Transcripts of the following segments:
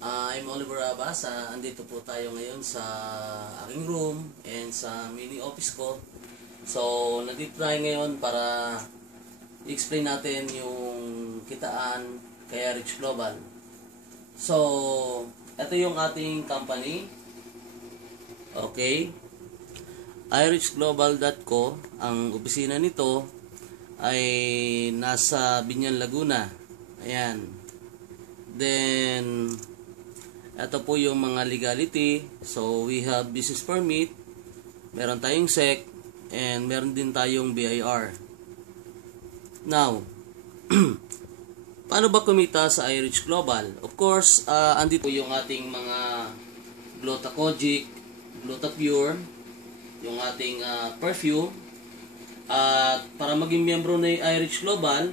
I'm Oliver Abbas. Andito po tayo ngayon sa aking room and sa mini office ko. So, nandito tayo ngayon para i-explain natin yung kitaan kay Rich Global. So, ito yung ating company. Okay. irichglobal.co. Ang opisina nito ay nasa Binyan, Laguna. Ayan. Then, ito po yung mga legality. So, we have business permit, meron tayong SEC, and meron din tayong BIR. Now, paano ba kumita sa iRich Global? Of course, andito yung ating mga Gluta-Kojic, Gluta-Pure, yung ating perfume. At para maging miyembro ng iRich Global,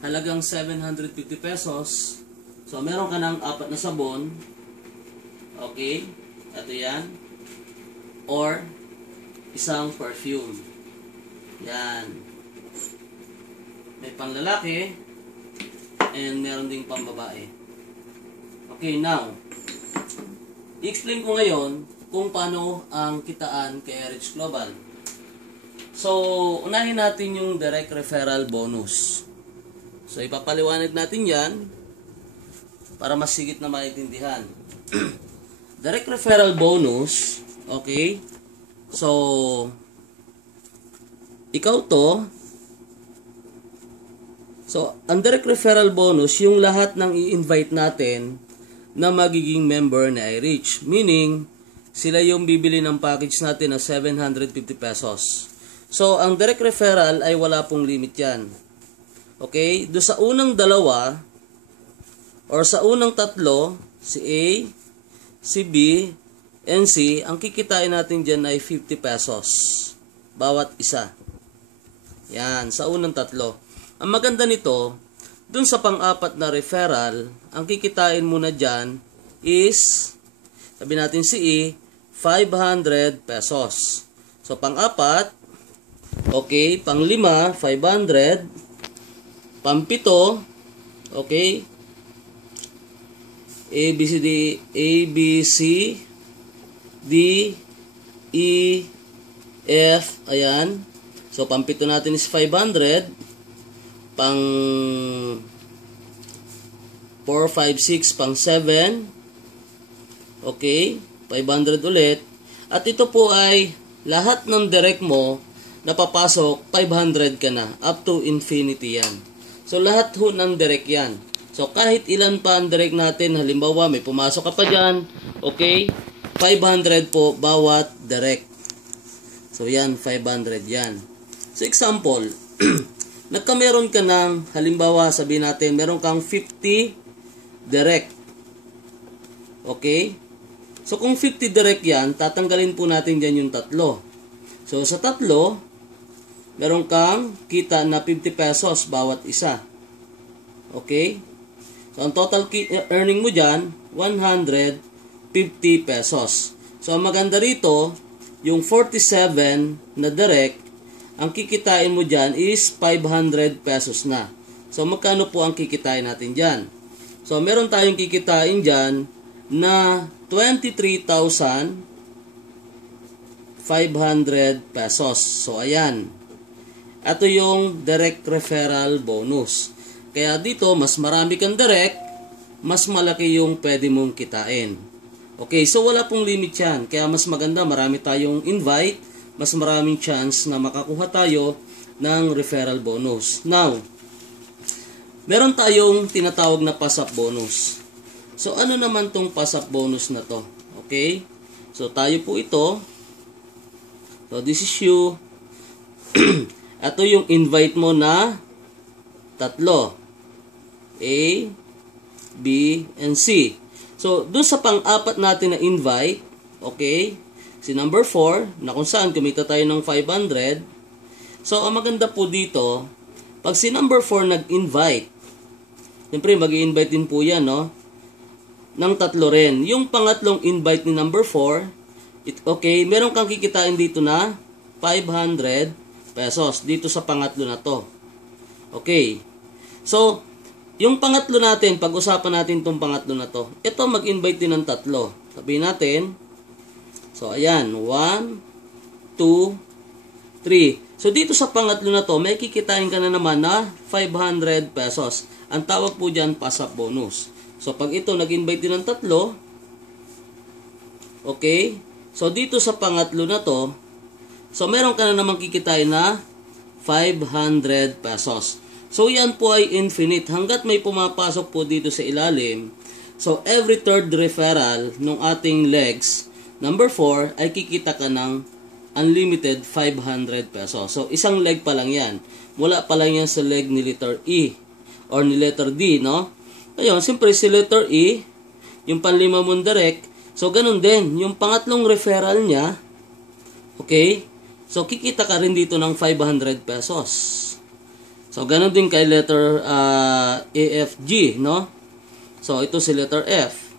halagang 750 pesos. So, meron ka ng 4 na sabon. Okay, ito yan. Or, isang perfume. Yan. May panlalaki, and meron ding pambabae. Okay, now, i-explain ko ngayon kung paano ang kitaan kay Rich Global. So, unahin natin yung direct referral bonus. So, ipapaliwanag natin yan para mas sigit na maintindihan. Direct referral bonus, okay? So, ikaw to. So, ang direct referral bonus, yung lahat ng i-invite natin na magiging member ni iRich. Meaning, sila yung bibili ng package natin na 750 pesos. So, ang direct referral ay wala pong limit yan. Okay? Doon sa unang dalawa, or sa unang tatlo, si A, si B, and C, ang kikitain natin dyan ay 50 pesos. Bawat isa. Yan, sa unang tatlo. Ang maganda nito, dun sa pang-apat na referral, ang kikitain muna dyan is, sabi natin si E, 500 pesos. So, pang-apat, okay, pang-lima, 500, pang-pito, okay, A, B, C, D, E, F, ayan. So, pang-pito natin is 500. Pang 4, 5, 6, pang 7. Okay, 500 ulit. At ito po ay lahat ng direct mo na papasok, 500 ka na. Up to infinity yan. So, lahat ho ng direct yan. So, kahit ilan pa ang direct natin, halimbawa, may pumasok ka pa dyan, okay, 500 po bawat direct. So, yan, 500 yan. So, example, nagkameron ka ng, halimbawa, sabihin natin, meron kang 50 direct. Okay? So, kung 50 direct yan, tatanggalin po natin dyan yung tatlo. So, sa tatlo, meron kang kita na 50 pesos bawat isa. Okay? So, ang total earning mo dyan, 150 pesos. So, ang maganda rito, yung 47 na direct, ang kikitain mo dyan is 500 pesos na. So, magkano po ang kikitain natin dyan? So, meron tayong kikitain dyan na 23,500 pesos. So, ayan. Ito yung direct referral bonus. Kaya dito, mas marami kang direct, mas malaki yung pwede mong kitain. Okay, so wala pong limit yan. Kaya mas maganda, marami tayong invite, mas maraming chance na makakuha tayo ng referral bonus. Now, meron tayong tinatawag na pass-up bonus. So, ano naman tong pass-up bonus na to? Okay, so tayo po ito. So, this is you. Ito yung invite mo na tatlo. A, B, and C. So, dun sa pang-apat natin na invite, okay, si number 4, na kung saan kumita tayo ng 500. So, ang maganda po dito, pag si number 4 nag-invite, siyempre, mag-i-invite din po yan, no? Ng tatlo rin. Yung pangatlong invite ni number 4, okay, meron kang kikitain dito na 500 pesos dito sa pangatlo na to. Okay. So, yung pangatlo natin, pag-usapan natin itong pangatlo na to. Ito, mag-invite din ng tatlo. Sabihin natin, so ayan, 1, 2, 3. So dito sa pangatlo na to, may kikitain ka na naman na 500 pesos. Ang tawag po dyan, pass-up bonus. So pag ito, nag-invite din ng tatlo, okay, so dito sa pangatlo na to, so meron ka na naman kikitain na 500 pesos. So, yan po ay infinite. Hanggat may pumapasok po dito sa ilalim, so every third referral ng ating legs, number 4, ay kikita ka ng unlimited 500 pesos. So, isang leg pa lang yan. Wala pa lang yan sa leg ni letter E or ni letter D, no? Ngayon, siyempre si letter E, yung panlima mong direct, so ganun din. Yung pangatlong referral niya, okay, so kikita ka rin dito ng 500 pesos. So, ganun din kay letter AFG, no? So, ito si letter F.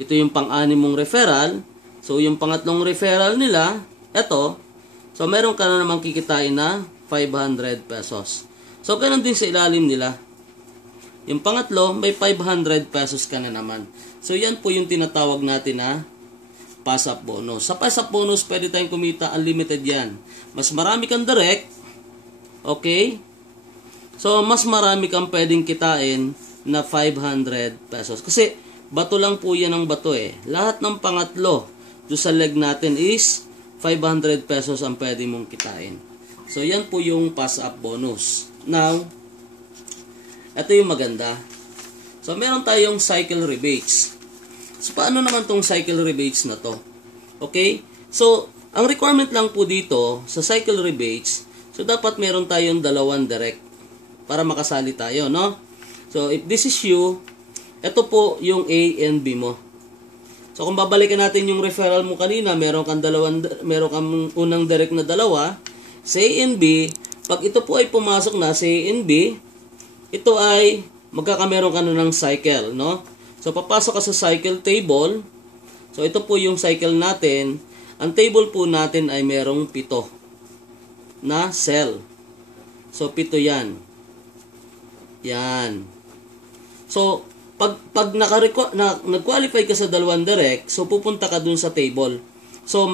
Ito yung pang-anim mong referral. So, yung pangatlong referral nila, ito. So, meron ka na namang kikitain na 500 pesos. So, ganun din sa ilalim nila. Yung pangatlo, may 500 pesos ka na naman. So, yan po yung tinatawag natin na pass-up bonus. Sa pass-up bonus, pwede tayong kumita unlimited yan. Mas marami kang direct, okay? So, mas marami kang pwedeng kitain na 500 pesos. Kasi, bato lang po yan ang bato eh. Lahat ng pangatlo doon sa leg natin is 500 pesos ang pwede mong kitain. So, yan po yung pass-up bonus. Now, ito yung maganda. So, meron tayong cycle rebates. So, paano naman tong cycle rebates na to? Okay? So, ang requirement lang po dito sa cycle rebates, so, dapat meron tayong dalawang direct para makasali tayo, no? So, if this is you, ito po yung A and B mo. So, kung babalikan natin yung referral mo kanina, meron kang unang direct na dalawa, sa A and B, pag ito po ay pumasok na sa A and B, ito ay magkakameron ka na ng cycle, no? So, papasok ka sa cycle table. So, ito po yung cycle natin. Ang table po natin ay merong 7 na cell. So, 7 yan. Yan. So, pag nag-qualify ka sa dalawang direct, so pupunta ka dun sa table. So,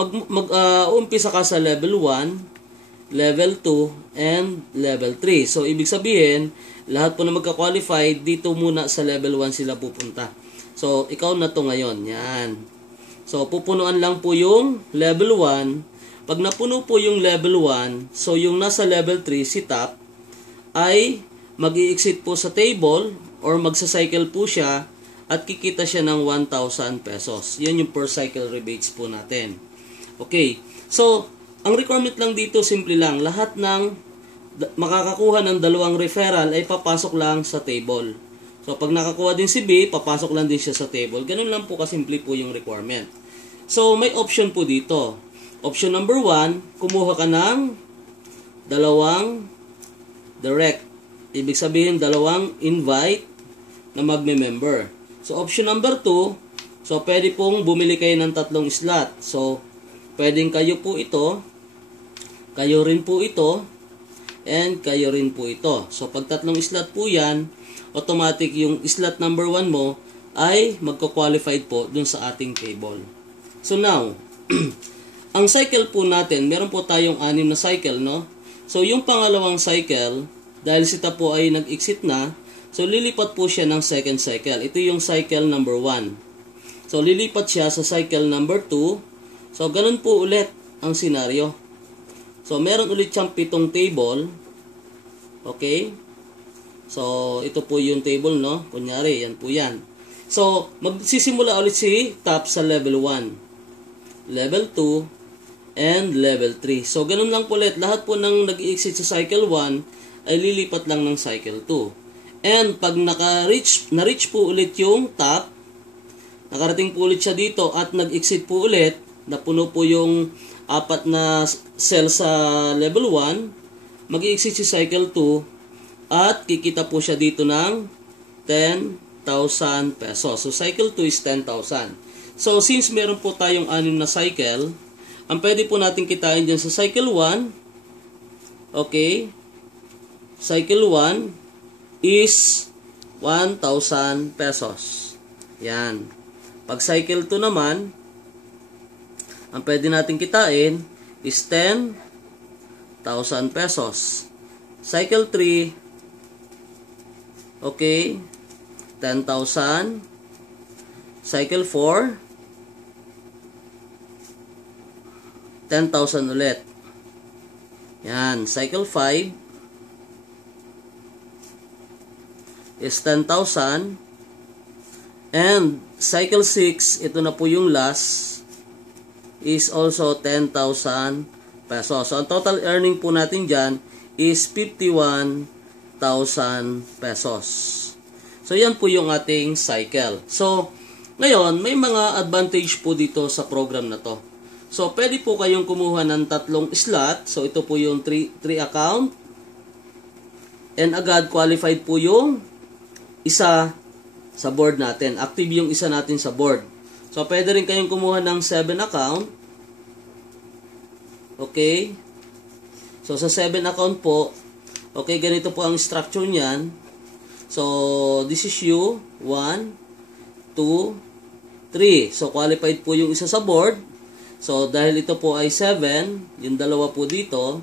umpisa ka sa level 1, level 2, and level 3. So, ibig sabihin, lahat po na magka-qualify, dito muna sa level 1 sila pupunta. So, ikaw na to ngayon. Yan. So, pupunuan lang po yung level 1. Pag napuno po yung level 1, so yung nasa level 3, si top, ay mag-i-exit po sa table or magsa-cycle po siya at kikita siya ng 1,000 pesos. Yan yung per cycle rebates po natin. Okay. So, ang requirement lang dito, simple lang. Lahat ng makakakuha ng dalawang referral ay papasok lang sa table. So, pag nakakuha din si B, papasok lang din siya sa table. Ganun lang po kasimple po yung requirement. So, may option po dito. Option number 1, kumuha ka ng dalawang direct. Ibig sabihin, dalawang invite na magme-member. So, option number 2, so, pwede pong bumili kayo ng 3 slot. So, pwedeng kayo po ito, kayo rin po ito, and kayo rin po ito. So, pag 3 slot po yan, automatic yung slot number 1 mo ay magko-qualified po dun sa ating table. So, now, ang cycle po natin, meron po tayong 6 na cycle, no? So, yung pangalawang cycle, dahil sita po ay nag-exit na, so lilipat po siya ng second cycle. Ito yung cycle number 1. So lilipat siya sa cycle number 2. So ganun po ulit ang senaryo. So meron ulit siyang 7 table. Okay? So ito po yung table, no? Kunyari, yan po yan. So magsisimula ulit si top sa level 1, level 2, and level 3. So ganun lang po ulit. Lahat po ng nag-exit sa cycle 1 ay lilipat lang ng cycle 2. And pag na-reach po ulit yung top, nakarating po ulit siya dito at nag-exit po ulit, napuno po yung 4 na cell sa level 1, mag-exit si cycle 2 at kikita po siya dito ng 10,000 pesos. So cycle 2 is 10,000. So since meron po tayong 6 na cycle, ang pwede po natin kitain dyan sa cycle 1, okay, cycle 1 is 1,000 pesos. Yan. Pag cycle 2 naman, ang pwede natin kitain is 10,000 pesos. Cycle 3, okay, 10,000. Cycle 4, 10,000 ulit. Yan. Cycle 5 is 10,000. And cycle 6, ito na po yung last, is also 10,000 pesos. So, ang total earning po natin dyan is 51,000 pesos. So, yan po yung ating cycle. So, ngayon, may mga advantage po dito sa program na to. So, pwede po kayong kumuha ng 3 slot. So, ito po yung 3 account. And agad qualified po yung isa sa board natin. Active yung isa natin sa board. So, pwede rin kayong kumuha ng 7 account. Okay. So, sa 7 account po, okay, ganito po ang structure niyan. So, this is you. 1, 2, 3. So, qualified po yung isa sa board. So, dahil ito po ay 7, yung dalawa po dito,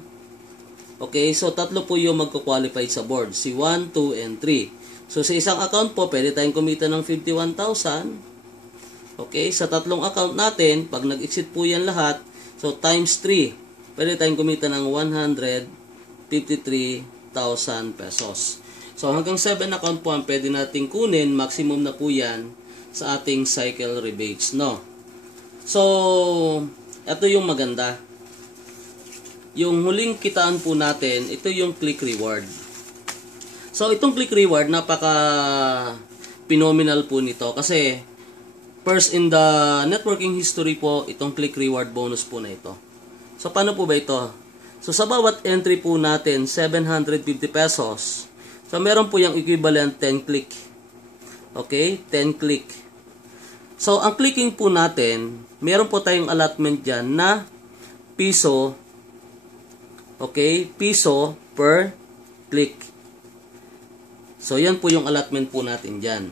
okay, so 3 po yung magka-qualified sa board. Si 1, 2, and 3. So, sa isang account po, pwede tayong kumita ng 51,000. Okay, sa 3 account natin, pag nag-exit po yan lahat, so times 3, pwede tayong kumita ng 153,000 pesos. So, hanggang 7 account po ang pwede nating kunin, maximum na po yan sa ating cycle rebates, no? So, ito yung maganda. Yung huling kitaan po natin, ito yung click reward. So, itong click reward, napaka phenomenal po nito. Kasi, first in the networking history po, itong click reward bonus po na ito. So, paano po ba ito? So, sa bawat entry po natin, 750 pesos. So, meron po yung equivalent 10 click. Okay? 10 click. So, ang clicking po natin, meron po tayong allotment dyan na piso. Okay? Piso per click. So, yan po yung allotment po natin dyan.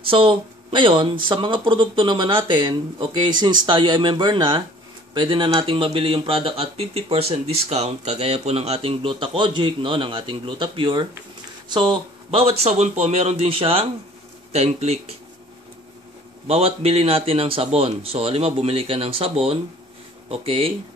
So, ngayon, sa mga produkto naman natin, okay, since tayo ay member na, pwede na nating mabili yung product at 50% discount, kagaya po ng ating Gluta-Kojic, no, ng ating Gluta-Pure. So, bawat sabon po, meron din siyang 10 click. Bawat bili natin ng sabon. So, halimbawa, bumili ka ng sabon, okay,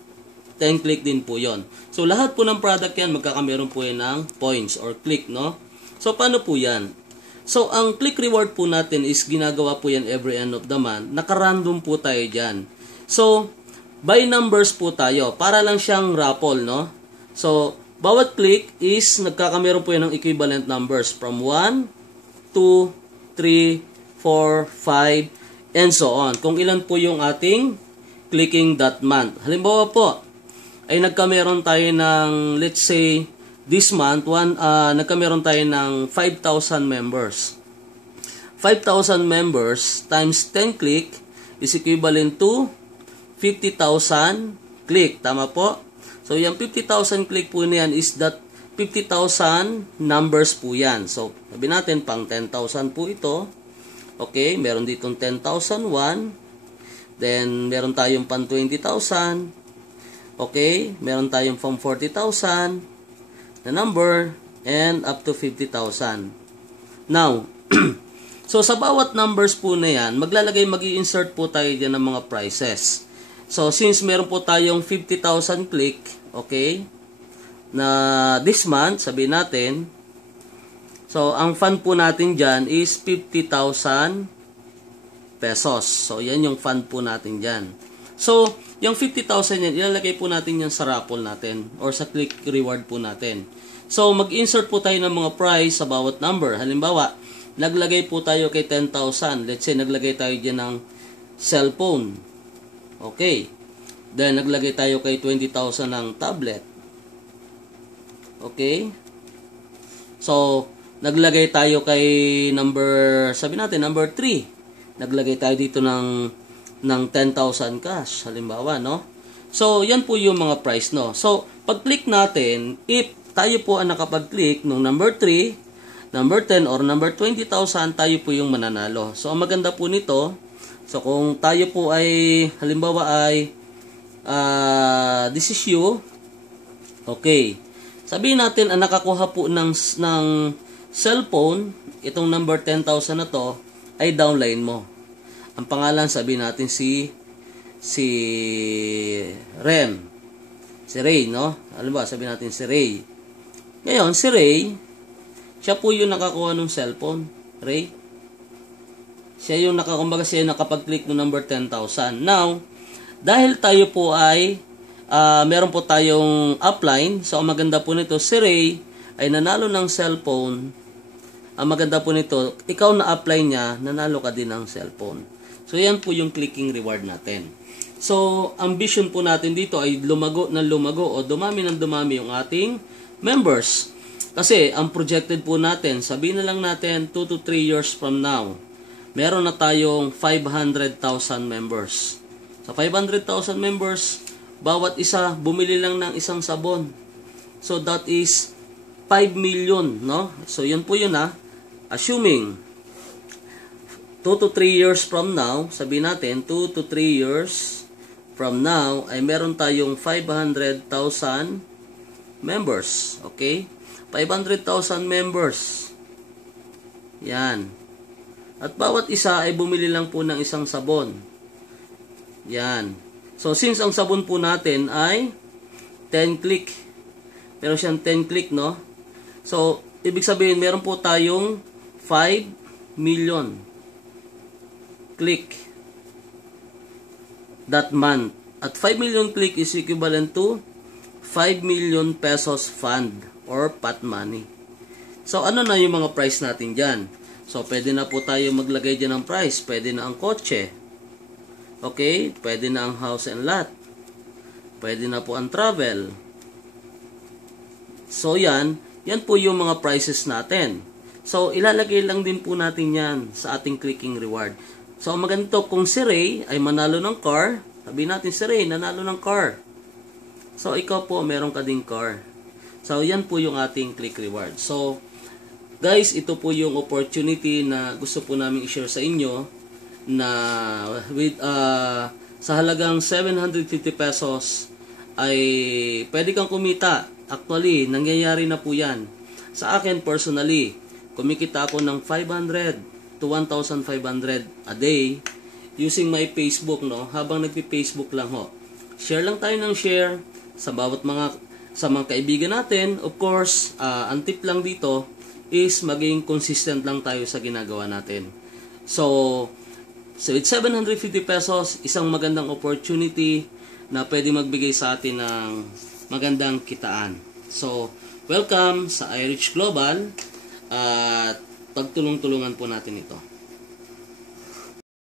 10 click din po yon. So, lahat po ng product yan, magkakameron po yan ng points or click, no? So, paano po yan? So, ang click reward po natin is ginagawa po yan every end of the month. Naka-random po tayo dyan. So, by numbers po tayo. Para lang siyang raffle, no? So, bawat click is nagkakameron po yan ng equivalent numbers from 1, 2, 3, 4, 5, and so on. Kung ilan po yung ating clicking that month. Halimbawa po, ay nagkameron tayo ng, let's say, this month, nagkameron tayo ng 5,000 members. 5,000 members times 10 click is equivalent to 50,000 click. Tama po? So, yung 50,000 click po niyan is that 50,000 numbers po yan. So, sabi natin, pang 10,000 po ito. Okay, meron ditong 10,001. Then, meron tayong pang 20,000. Okay, meron tayong pang 40,000. The number, and up to 50,000. Now, so sa bawat numbers po na yan, mag-i-insert po tayo dyan ng mga prices. So, since meron po tayong 50,000 click, okay, na this month, sabihin natin, so, ang fund po natin dyan is 50,000 pesos. So, yan yung fund po natin dyan. So, yung 50,000 yan, ilalagay po natin yan sa raffle natin or sa click reward po natin. So, mag-insert po tayo ng mga price sa bawat number. Halimbawa, naglagay po tayo kay 10,000. Let's say, naglagay tayo dyan ng cellphone. Okay. Then, naglagay tayo kay 20,000 ng tablet. Okay. So, naglagay tayo kay number, sabi natin, number 3. Naglagay tayo dito ng 10,000 cash, halimbawa, no? So, yan po yung mga price, no? So, pag-click natin, if tayo po ang nakapag-click nung number 3, number 10 or number 20,000, tayo po yung mananalo. So, ang maganda po nito, so kung tayo po ay, halimbawa ay, this is you, okay. Sabihin natin, ang nakakuha po ng cellphone, itong number 10,000 na to, ay downline mo. Ang pangalan, sabihin natin si Rem. Si Ray, no? Alam ba, sabihin natin si Ray. Ngayon, si Ray, siya po yung nakakuha ng cellphone. Ray. Siya yung nakapag-click ng number 10,000. Now, dahil tayo po ay, meron po tayong upline, so ang maganda po nito, si Ray ay nanalo ng cellphone. Ang maganda po nito, ikaw na upline niya, nanalo ka din ng cellphone. So, yan po yung clicking reward natin. So, ambition po natin dito ay lumago ng lumago o dumami ng dumami yung ating members. Kasi, ang projected po natin, sabihin na lang natin 2 to 3 years from now, meron na tayong 500,000 members. Sa 500,000 members, bawat isa, bumili lang ng isang sabon. So, that is 5 million, no? So, yun po yun, Assuming 2 to 3 years from now, sabihin natin, 2 to 3 years from now, ay meron tayong 500,000 members. Okay? 500,000 members. Yan. At bawat isa ay bumili lang po ng isang sabon. Yan. So, since ang sabon po natin ay 10 click. Meron siyang 10 click, no? So, ibig sabihin, meron po tayong 5 million click that month. At 5 million click is equivalent to 5 million pesos fund or pot money. So, ano na yung mga price natin dyan? So, pwede na po tayo maglagay dyan ng price. Pwede na ang kotse. Okay? Pwede na ang house and lot. Pwede na po ang travel. So, yan po yung mga prices natin. So, ilalagay lang din po natin yan sa ating clicking reward. So, ang maganda kung si Ray ay manalo ng car, sabihin natin si Ray, nanalo ng car. So, ikaw po, meron ka ding car. So, yan po yung ating click reward. So, guys, ito po yung opportunity na gusto po namin i-share sa inyo na with, sa halagang 750 pesos ay pwede kang kumita. Actually, nangyayari na po yan. Sa akin, personally, kumikita ako ng 500 to 1,500 a day using my Facebook, no? Habang nagpi-Facebook lang ho. Share lang tayo ng share sa bawat mga kaibigan natin. Of course, ang tip lang dito is maging consistent lang tayo sa ginagawa natin. So with 750 pesos, isang magandang opportunity na pwede magbigay sa atin ng magandang kitaan. So, welcome sa iRich Global at pagtulong-tulungan po natin ito.